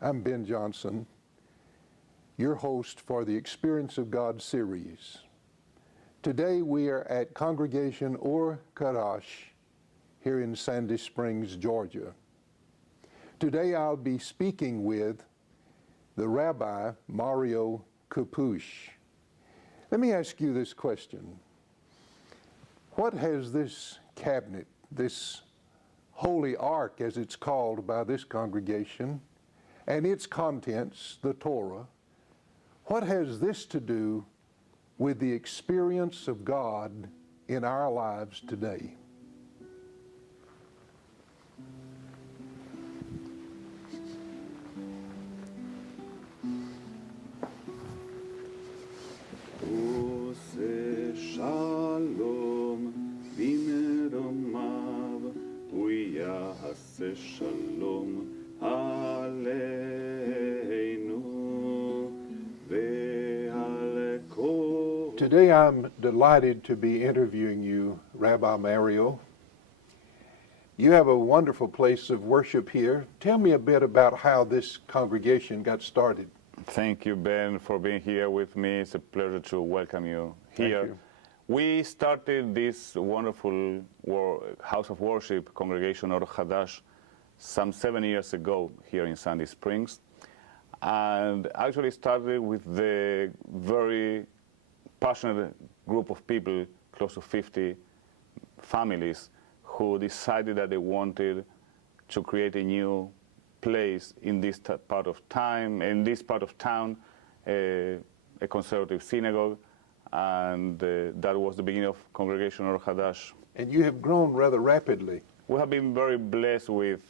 I'm Ben Johnson, your host for the Experience of God series. Today we are at Congregation Or Kadash here in Sandy Springs, Georgia. Today I'll be speaking with the Rabbi Mario. Let me ask you this question. What has this cabinet, this holy ark as it's called by this congregation, and its contents, the Torah, what has this to do with the experience of God in our lives today? Today I'm delighted to be interviewing you, Rabbi Mario. You have a wonderful place of worship here. Tell me a bit about how this congregation got started. Thank you, Ben, for being here with me. It's a pleasure to welcome you here. Thank you. We started this wonderful house of worship, Congregation Or Hadash, some 7 years ago here in Sandy Springs. And actually started with the very passionate group of people, close to 50 families, who decided that they wanted to create a new place in this part of town, a conservative synagogue, and that was the beginning of Congregation Or Hadash. And you have grown rather rapidly. We have been very blessed with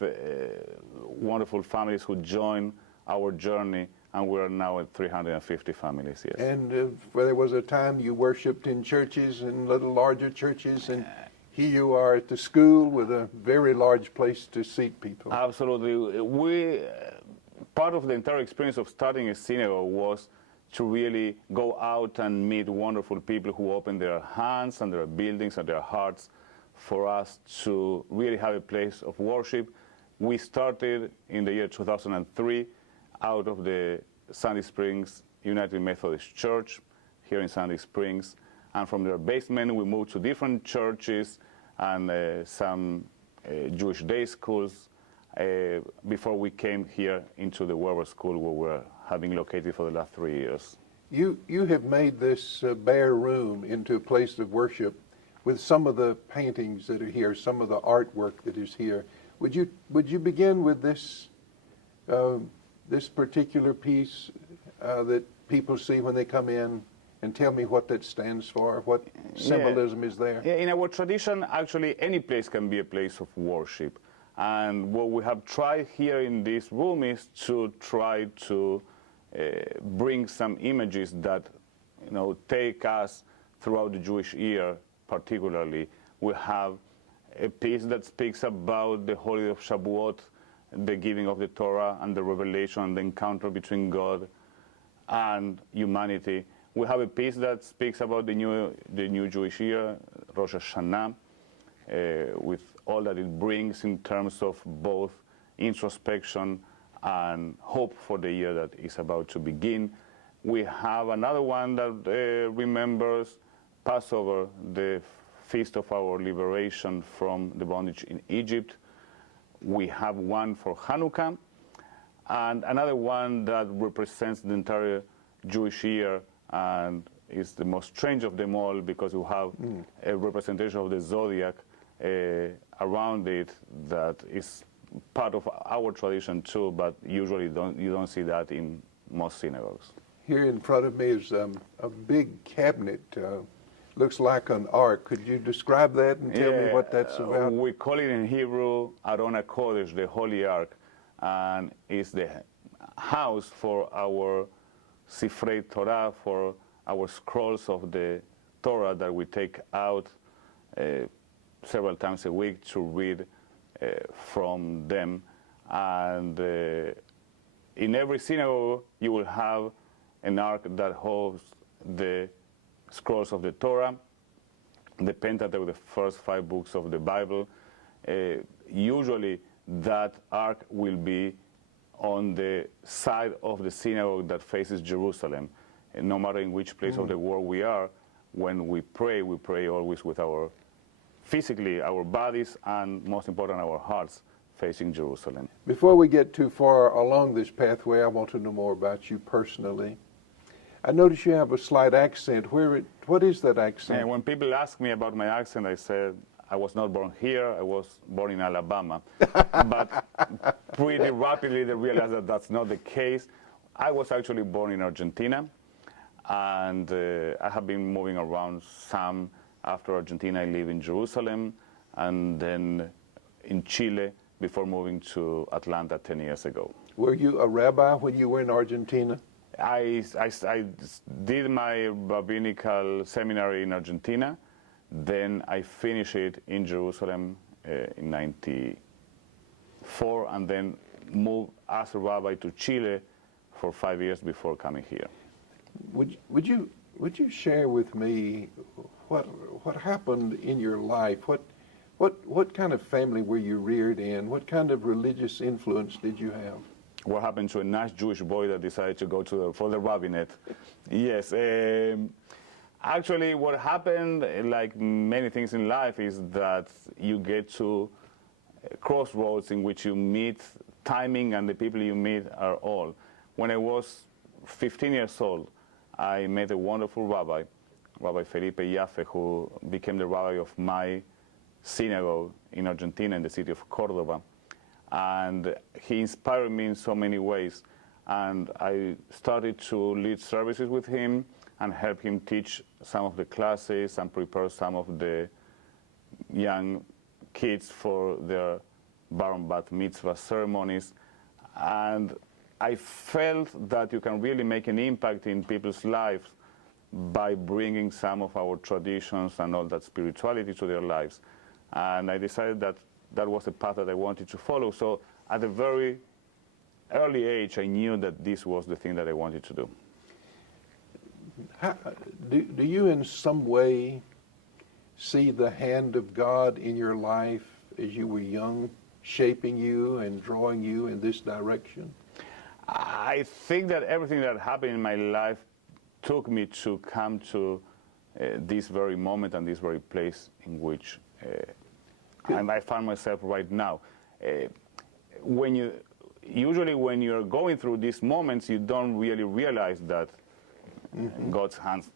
wonderful families who joined our journey, and we are now at 350 families, yes. And there was a time you worshiped in churches, in little larger churches, and here you are at the school with a very large place to seat people. Absolutely. Part of the entire experience of starting a synagogue was to really go out and meet wonderful people who open their hands and their buildings and their hearts for us to really have a place of worship. We started in the year 2003 out of the Sandy Springs United Methodist Church here in Sandy Springs. And from their basement, we moved to different churches and some Jewish day schools before we came here into the Weber School where we're having located for the last 3 years. You have made this bare room into a place of worship with some of the paintings that are here, some of the artwork that is here. Would you begin with this this particular piece that people see when they come in, and tell me what that stands for, what symbolism is there? Yeah, in our tradition, actually, any place can be a place of worship. And what we have tried here in this room is to try to bring some images that, take us throughout the Jewish year. Particularly, we have a piece that speaks about the holiday of Shavuot, the giving of the Torah and the revelation, the encounter between God and humanity. We have a piece that speaks about the new Jewish year, Rosh Hashanah, with all that it brings in terms of both introspection and hope for the year that is about to begin. We have another one that remembers Passover, the feast of our liberation from the bondage in Egypt. We have one for Hanukkah, and another one that represents the entire Jewish year and is the most strange of them all because you have a representation of the zodiac around it that is part of our tradition too, but usually you don't see that in most synagogues. Here in front of me is a big cabinet. Looks like an ark. Could you describe that and tell me what that's about? We call it in Hebrew Aron HaKodesh, the Holy Ark, and it's the house for our Sifrei Torah, for our scrolls of the Torah that we take out several times a week to read from them. And in every synagogue, you will have an ark that holds the scrolls of the Torah, the Pentateuch, the first 5 books of the Bible. Usually that ark will be on the side of the synagogue that faces Jerusalem. And no matter in which place of the world we are, when we pray always with our, physically, our bodies, and most important, our hearts facing Jerusalem. Before we get too far along this pathway, I want to know more about you personally. I notice you have a slight accent. What is that accent? And when people ask me about my accent, I said, I was not born here, I was born in Alabama. But pretty rapidly they realized that that's not the case. I was actually born in Argentina, and I have been moving around some. After Argentina, I live in Jerusalem, and then in Chile before moving to Atlanta 10 years ago. Were you a rabbi when you were in Argentina? I did my rabbinical seminary in Argentina. Then I finished it in Jerusalem in '94, and then moved as a rabbi to Chile for 5 years before coming here. Would you share with me what happened in your life? What kind of family were you reared in? What kind of religious influence did you have? What happened to a nice Jewish boy that decided to go for the rabbinate? Yes. Actually, what happened, like many things in life, is that you get to crossroads in which you meet timing, and the people you meet are all. When I was 15 years old, I met a wonderful rabbi, Rabbi Felipe Yaffe, who became the rabbi of my synagogue in Argentina, in the city of Cordoba. And he inspired me in so many ways. And I started to lead services with him and help him teach some of the classes and prepare some of the young kids for their bar and bat mitzvah ceremonies. And I felt that you can really make an impact in people's lives by bringing some of our traditions and all that spirituality to their lives. And I decided that that was a path that I wanted to follow. So at a very early age, I knew that this was the thing that I wanted to do. Do you in some way see the hand of God in your life as you were young, shaping you and drawing you in this direction? I think that everything that happened in my life took me to come to this very moment and this very place in which I find myself right now. Usually when you're going through these moments, you don't really realize that God's hands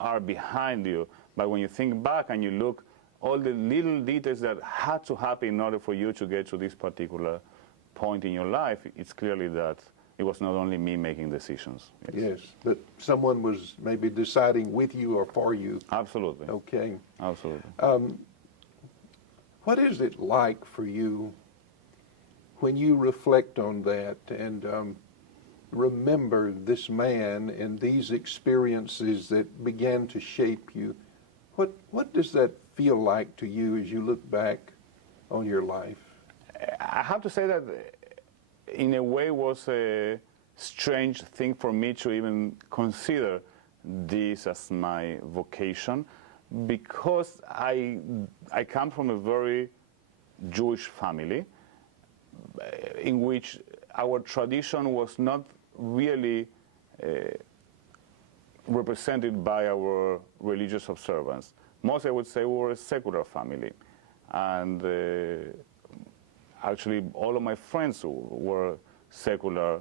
are behind you. But when you think back and you look, all the little details that had to happen in order for you to get to this particular point in your life, it's clearly that it was not only me making decisions. Yes, that someone was maybe deciding with you or for you. Absolutely. Okay. Absolutely. What is it like for you when you reflect on that and remember this man and these experiences that began to shape you? What does that feel like to you as you look back on your life? I have to say that in a way was a strange thing for me to even consider this as my vocation, because I come from a very Jewish family in which our tradition was not really represented by our religious observance. Most, I would say, we were a secular family. And actually, all of my friends were secular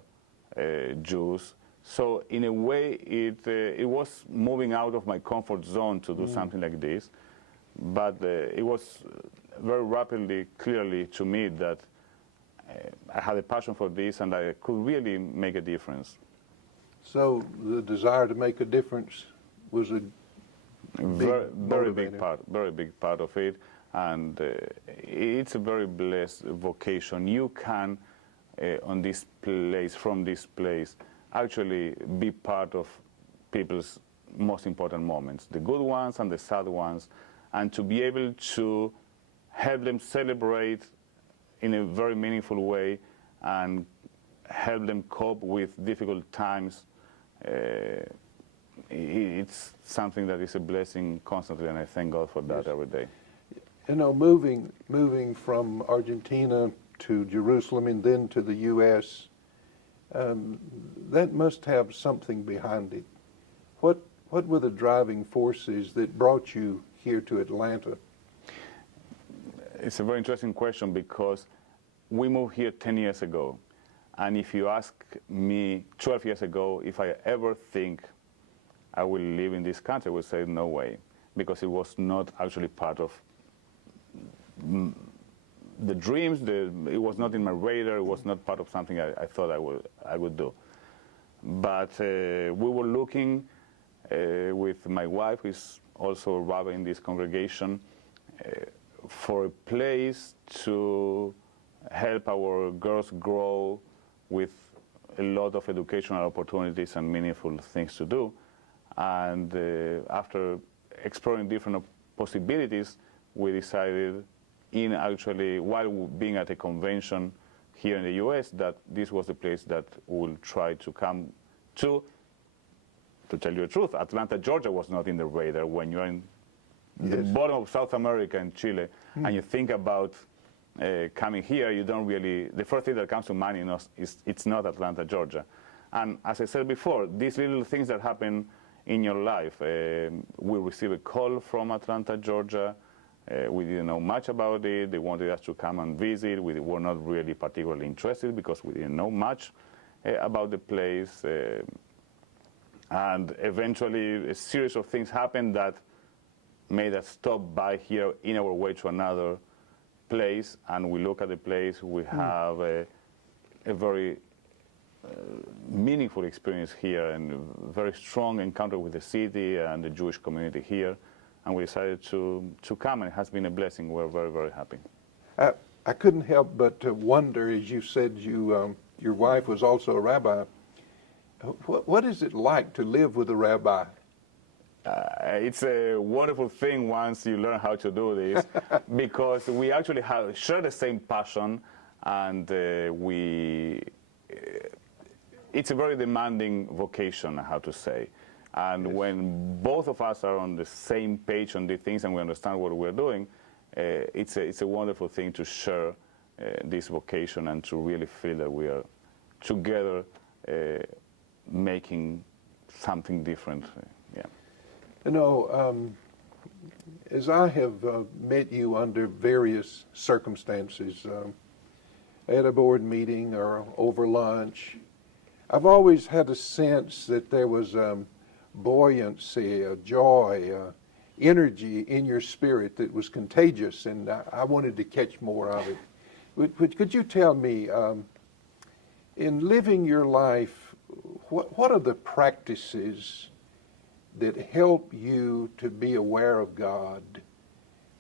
Jews. So in a way, it was moving out of my comfort zone to do something like this. But it was very rapidly, clearly to me that I had a passion for this and I could really make a difference. So the desire to make a difference was a very big part of it. And it's a very blessed vocation. You can, on this place, from this place, actually be part of people's most important moments, the good ones and the sad ones, and to be able to help them celebrate in a very meaningful way and help them cope with difficult times. It's something that is a blessing constantly, and I thank God for that every day. You know, moving from Argentina to Jerusalem and then to the U.S., That must have something behind it. What were the driving forces that brought you here to Atlanta? It's a very interesting question because we moved here 10 years ago. And if you ask me 12 years ago if I ever think I will live in this country, I would say no way, because it was not actually part of the dreams. It was not in my radar. It was not part of something I thought I would do. But we were looking with my wife, who is also a rabbi in this congregation, for a place to help our girls grow with a lot of educational opportunities and meaningful things to do. And after exploring different possibilities, we decided, while being at a convention here in the US, that this was the place that we'll try to come to. To tell you the truth, Atlanta, Georgia was not in the radar. When you're in the bottom of South America and Chile, and you think about coming here, you don't really, the first thing that comes to mind is it's not Atlanta, Georgia. And as I said before, these little things that happen in your life, we received a call from Atlanta, Georgia. We didn't know much about it. They wanted us to come and visit. We were not really particularly interested because we didn't know much about the place. And eventually a series of things happened that made us stop by here in our way to another place. And we look at the place, we have a very meaningful experience here and a very strong encounter with the city and the Jewish community here. And we decided to come, and it has been a blessing. We're very, very happy. I couldn't help but to wonder, as you said, your wife was also a rabbi. What is it like to live with a rabbi? It's a wonderful thing once you learn how to do this, because we actually share the same passion, and it's a very demanding vocation, I have to say. And yes, when both of us are on the same page on these things and we understand what we're doing, it's a wonderful thing to share this vocation and to really feel that we are together making something different. Yeah. You know, as I have met you under various circumstances, at a board meeting or over lunch, I've always had a sense that there was buoyancy, a joy, energy in your spirit that was contagious, and I wanted to catch more of it. Could you tell me, in living your life, what are the practices that help you to be aware of God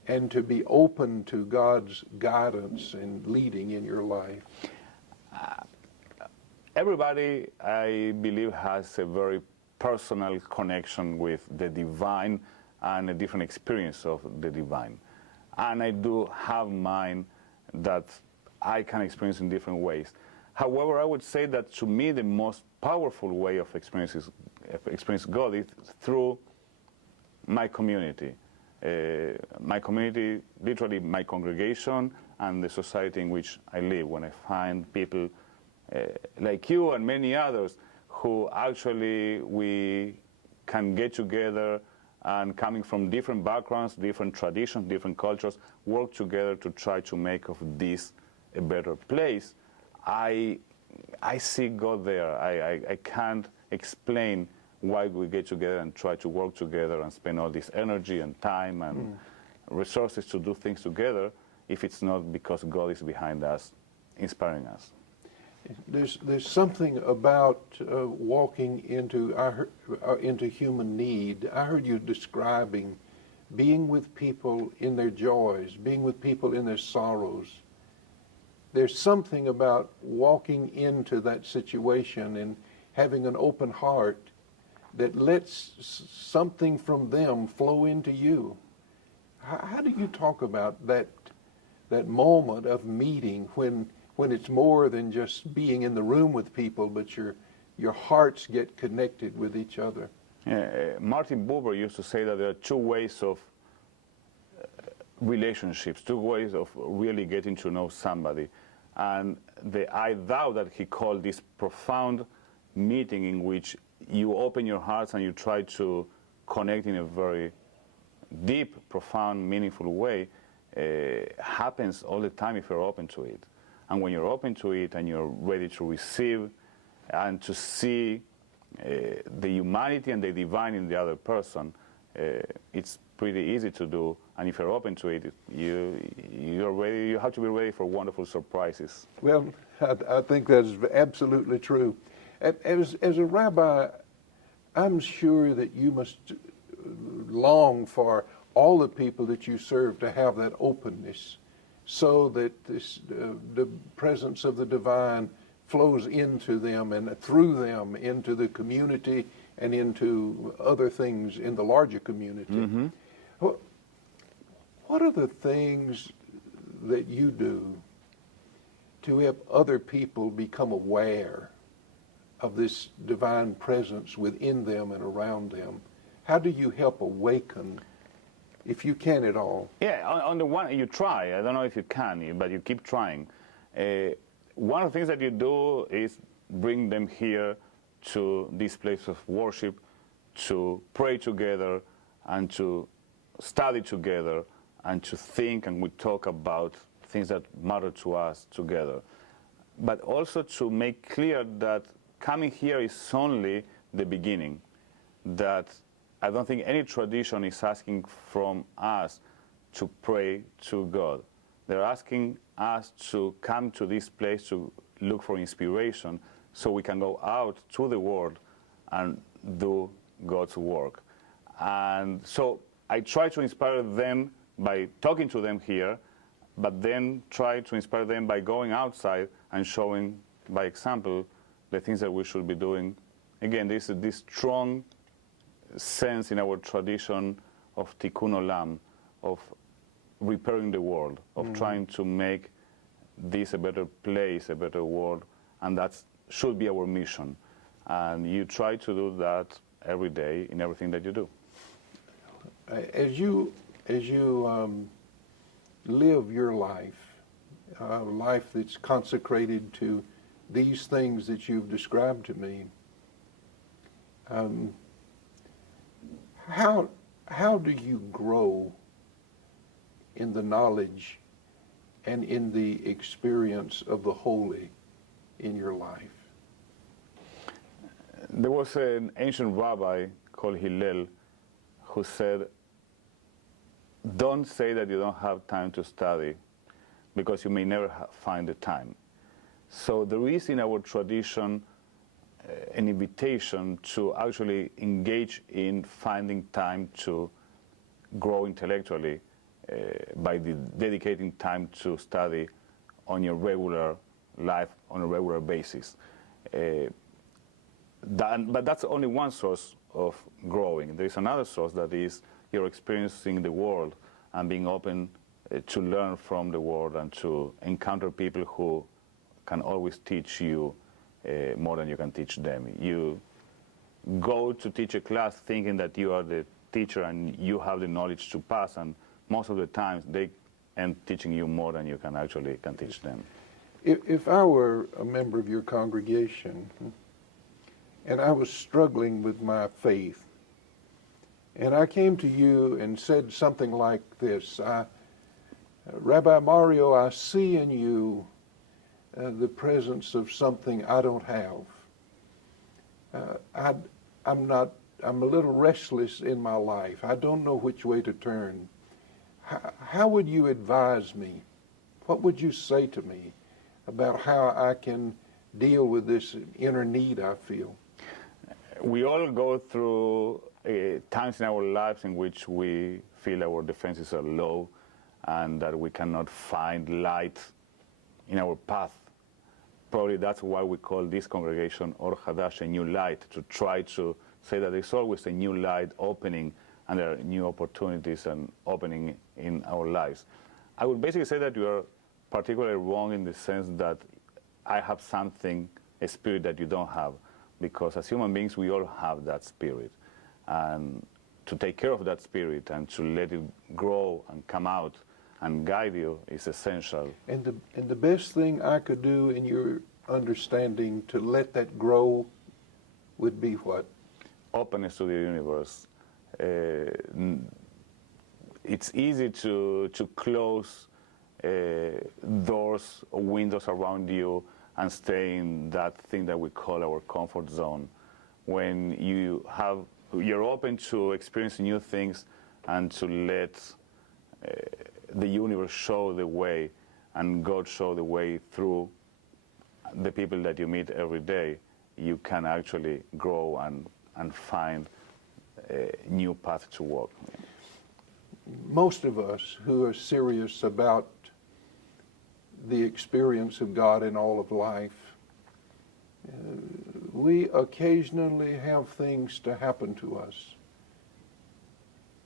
and to be open to God's guidance and leading in your life? Everybody, I believe, has a very personal connection with the divine and a different experience of the divine. And I do have mine that I can experience in different ways. However, I would say that to me the most powerful way of experiencing God is through my community. My community, literally my congregation and the society in which I live. When I find people like you and many others who actually we can get together and coming from different backgrounds, different traditions, different cultures, work together to try to make of this a better place. I see God there. I can't explain why we get together and try to work together and spend all this energy and time and resources to do things together if it's not because God is behind us, inspiring us. There's something about walking into human need. I heard you describing being with people in their joys, being with people in their sorrows. There's something about walking into that situation and having an open heart that lets something from them flow into you. How do you talk about that moment of meeting when it's more than just being in the room with people, but your hearts get connected with each other? Martin Buber used to say that there are two ways of relationships, two ways of really getting to know somebody. And the I thou that he called, this profound meeting in which you open your hearts and you try to connect in a very deep, profound, meaningful way, happens all the time if you're open to it. And when you're open to it and you're ready to receive and to see the humanity and the divine in the other person, it's pretty easy to do. And if you're open to it, you're ready. You have to be ready for wonderful surprises. Well, I think that's absolutely true. As a rabbi, I'm sure that you must long for all the people that you serve to have that openness, so that the presence of the divine flows into them and through them into the community and into other things in the larger community. Mm-hmm. What are the things that you do to help other people become aware of this divine presence within them and around them? How do you help awaken, if you can at all? Yeah, on the one, you try. I don't know if you can, but you keep trying. One of the things that you do is bring them here to this place of worship, to pray together and to study together and to think, and we talk about things that matter to us together. But also to make clear that coming here is only the beginning, that I don't think any tradition is asking from us to pray to God. They're asking us to come to this place to look for inspiration so we can go out to the world and do God's work. And so I try to inspire them by talking to them here, but then try to inspire them by going outside and showing by example the things that we should be doing. Again, this strong sense in our tradition of tikkun olam, of repairing the world, of trying to make this a better place, a better world, and that should be our mission. And you try to do that every day in everything that you do. As you live your life, life that's consecrated to these things that you've described to me, how do you grow in the knowledge and in the experience of the holy in your life? There was an ancient rabbi called Hillel who said, don't say that you don't have time to study, because you may never find the time. So there is in our tradition an invitation to actually engage in finding time to grow intellectually by dedicating time to study on your regular life, on a regular basis. But that's only one source of growing. There is another source, that is you're experiencing the world and being open to learn from the world and to encounter people who can always teach you more than you can teach them. You go to teach a class thinking that you are the teacher and you have the knowledge to pass, and most of the times they end teaching you more than you can actually teach them. If I were a member of your congregation and I was struggling with my faith, and I came to you and said something like this, Rabbi Mario, I see in you the presence of something I don't have. I'm a little restless in my life. I don't know which way to turn. How would you advise me? What would you say to me about how I can deal with this inner need I feel? We all go through times in our lives in which we feel our defenses are low and that we cannot find light in our path. Probably that's why we call this congregation Or Hadash, a new light, to try to say that there's always a new light opening and there are new opportunities and opening in our lives. I would basically say that you are particularly wrong in the sense that I have something, a spirit that you don't have, because as human beings we all have that spirit. And to take care of that spirit and to let it grow and come out and guide you is essential. And the best thing I could do in your understanding to let that grow would be what? Openness to the universe. It's easy to close doors or windows around you and stay in that thing that we call our comfort zone. When you're open to experiencing new things and to let the universe show the way and God show the way through the people that you meet every day, you can actually grow and find a new path to walk. Most of us who are serious about the experience of God in all of life, we occasionally have things to happen to us,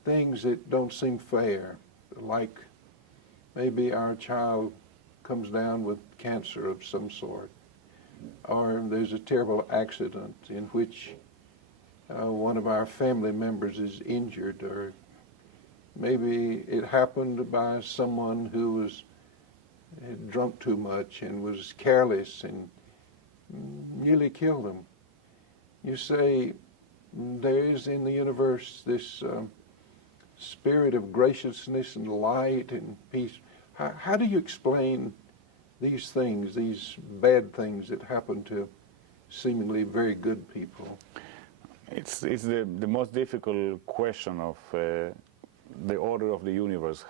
things that don't seem fair, like maybe our child comes down with cancer of some sort, or there's a terrible accident in which one of our family members is injured, or maybe it happened by someone who had drunk too much and was careless and nearly killed them. You say there is in the universe this spirit of graciousness and light and peace. How do you explain these things, these bad things that happen to seemingly very good people? It's the most difficult question of the order of the universe,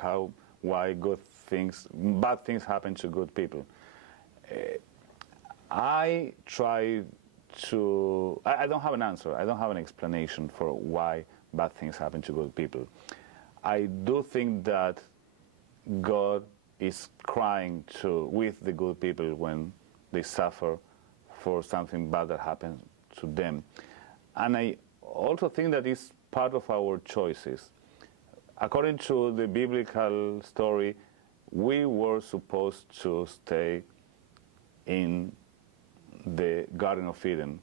why bad things happen to good people. I don't have an answer. I don't have an explanation for why bad things happen to good people. I do think that God is crying with the good people when they suffer for something bad that happens to them. And I also think that it's part of our choices. According to the biblical story, we were supposed to stay in the Garden of Eden,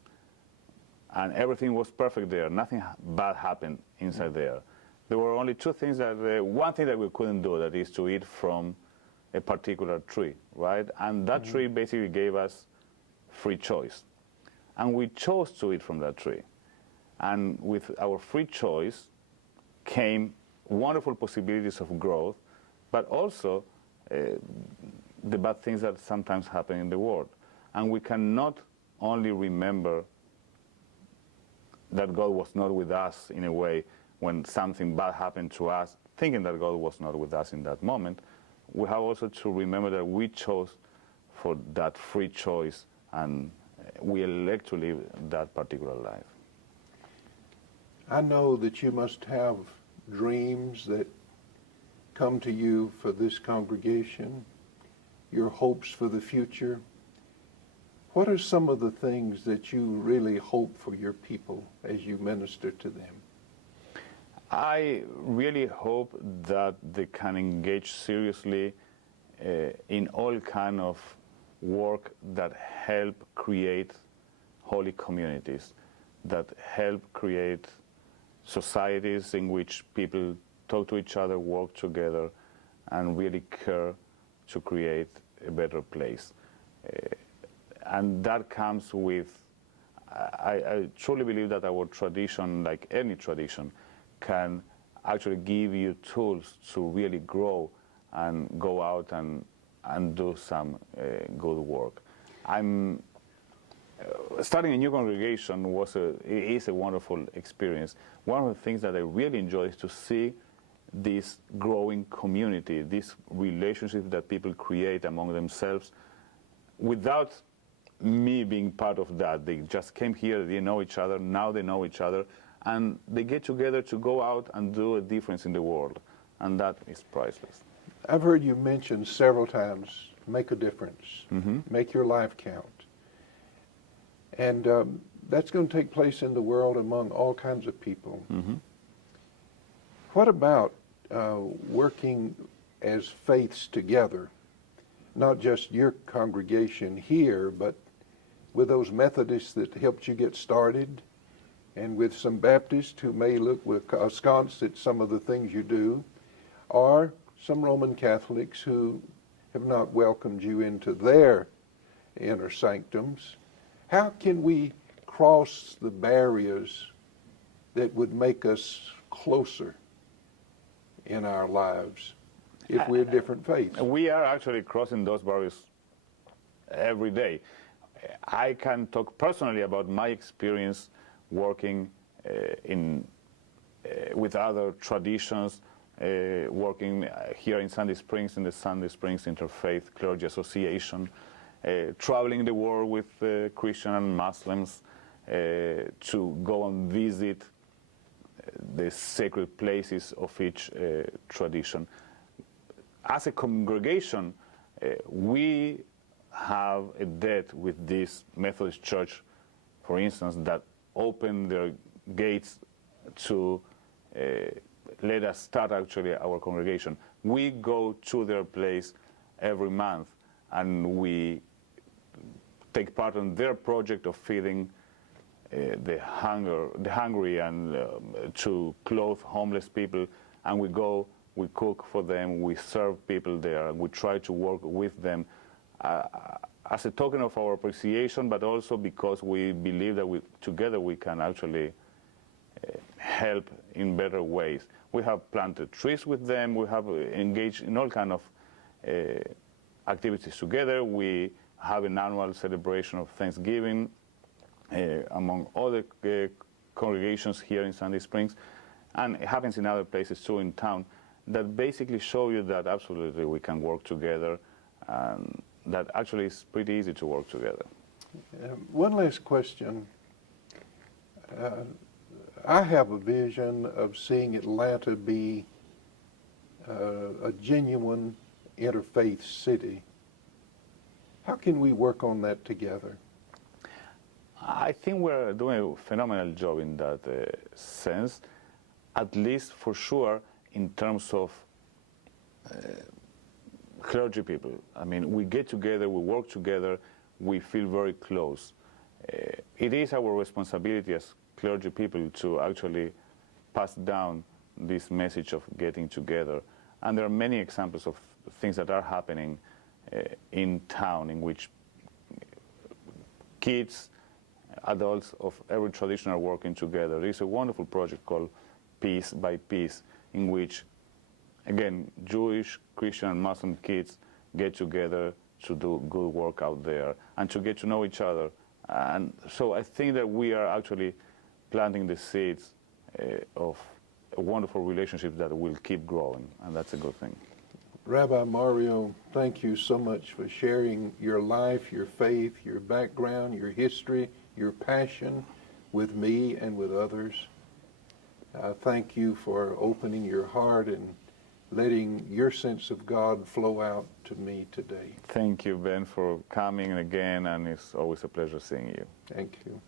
and everything was perfect there. Nothing bad happened inside there. There were only two things one thing that we couldn't do, that is to eat from a particular tree, right? And that tree basically gave us free choice. And we chose to eat from that tree. And with our free choice came wonderful possibilities of growth, but also the bad things that sometimes happen in the world. And we cannot only remember that God was not with us in a way when something bad happened to us, thinking that God was not with us in that moment. We have also to remember that we chose for that free choice, and we elect to live that particular life. I know that you must have dreams that come to you for this congregation, your hopes for the future. What are some of the things that you really hope for your people as you minister to them? I really hope that they can engage seriously in all kind of work that help create holy communities, that help create societies in which people talk to each other, work together, and really care to create a better place. And that comes with, I truly believe that our tradition, like any tradition, can actually give you tools to really grow and go out and do some good work. Starting a new congregation is a wonderful experience. One of the things that I really enjoy is to see this growing community, this relationship that people create among themselves without me being part of that. They just came here, they know each other, now they know each other, and they get together to go out and do a difference in the world, and that is priceless. I've heard you mention several times, make a difference, make your life count. And that's going to take place in the world among all kinds of people. What about working as faiths together, not just your congregation here, but with those Methodists that helped you get started, and with some Baptists who may look askance at some of the things you do, or some Roman Catholics who have not welcomed you into their inner sanctums. How can we cross the barriers that would make us closer in our lives if we're different faiths? We are actually crossing those barriers every day. I can talk personally about my experience working with other traditions, working here in Sandy Springs, in the Sandy Springs Interfaith Clergy Association, traveling the world with Christian and Muslims to go and visit the sacred places of each tradition. As a congregation, we have a debt with this Methodist Church, for instance, that opened their gates to let us start actually our congregation. We go to their place every month and we take part in their project of feeding the hungry and to clothe homeless people, and we go, we cook for them, we serve people there, and we try to work with them as a token of our appreciation, but also because we believe that together we can actually help in better ways. We have planted trees with them, we have engaged in all kinds of activities together. We have an annual celebration of Thanksgiving among other congregations here in Sandy Springs, and it happens in other places too in town, that basically show you that absolutely we can work together, and that actually it's pretty easy to work together. One last question. I have a vision of seeing Atlanta be a genuine interfaith city. How can we work on that together? I think we're doing a phenomenal job in that sense, at least for sure in terms of clergy people. I mean, we get together, we work together, we feel very close. It is our responsibility as clergy people to actually pass down this message of getting together. And there are many examples of things that are happening in town in which kids, adults of every tradition are working together. There is a wonderful project called Piece by Piece, in which, again, Jewish, Christian, and Muslim kids get together to do good work out there and to get to know each other. And so I think that we are actually planting the seeds of a wonderful relationship that will keep growing, and that's a good thing. Rabbi Mario, thank you so much for sharing your life, your faith, your background, your history, your passion with me and with others. Thank you for opening your heart and letting your sense of God flow out to me today. Thank you, Ben, for coming again, and it's always a pleasure seeing you. Thank you.